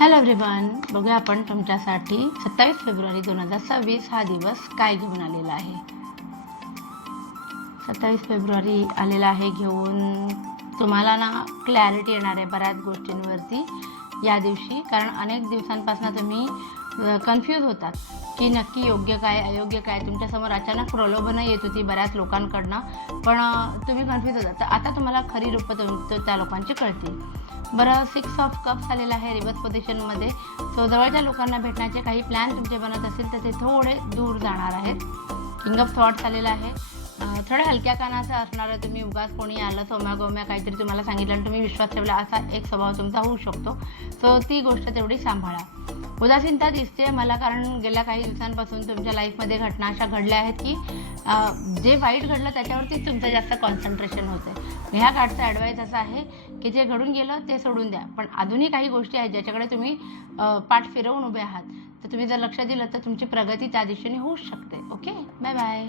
Hello everyone, बघूया आपण तुमच्यासाठी 27 फेब्रुवारी 2026 हा दिवस काय घेऊन आलेला आहे. 27 फेब्रुवारी आलेला आहे घेऊन तुम्हाला ना क्लॅरिटी येणार आहे बऱ्याच गोष्टींवरती या दिवशी. कारण अनेक दिवसांपासून तुम्ही कन्फ्यूज होतात की नक्की योग्य काय अयोग्य काय. तुमच्यासमोर अचानक प्रलोभनं येत होती बऱ्याच लोकांकडनं, पण तुम्ही कन्फ्यूज होतात. तर आता तुम्हाला खरी रूपं त्या लोकांची कळतील. बरं, 6 ऑफ कप्स आलेला आहे रिवर्स पोझिशनमध्ये. सो जवळच्या लोकांना भेटण्याचे काही प्लॅन तुमचे बनत असेल तर ते थोडे दूर जाणार आहेत. किंग ऑफ थॉट्स आलेला आहे. थोड्या हलक्या कानाचं असणारं, तुम्ही उगाच कोणी आलं सोम्यागोम्या काहीतरी तुम्हाला सांगितलं आणि तुम्ही विश्वास ठेवला असा एक स्वभाव तुमचा होऊ शकतो. सो ती गोष्ट तेवढी सांभाळा. उदासीनता दिसते मला, कारण गेल्या काही दिवसांपासून तुमच्या लाईफमध्ये घटना अशा घडल्या आहेत की जे वाईट घडलं त्याच्यावरतीच तुमचं जास्त कॉन्सन्ट्रेशन होतं आहे. ह्या कार्डचा ॲडवाईस असा आहे की जे घडून गेलं ते सोडून द्या, पण अजूनही काही गोष्टी आहेत ज्याच्याकडे तुम्ही पाठ फिरवून उभे आहात. तर तुम्ही जर लक्ष दिलं तर तुमची प्रगती त्या दिशेने होऊ शकते. Okay, bye bye.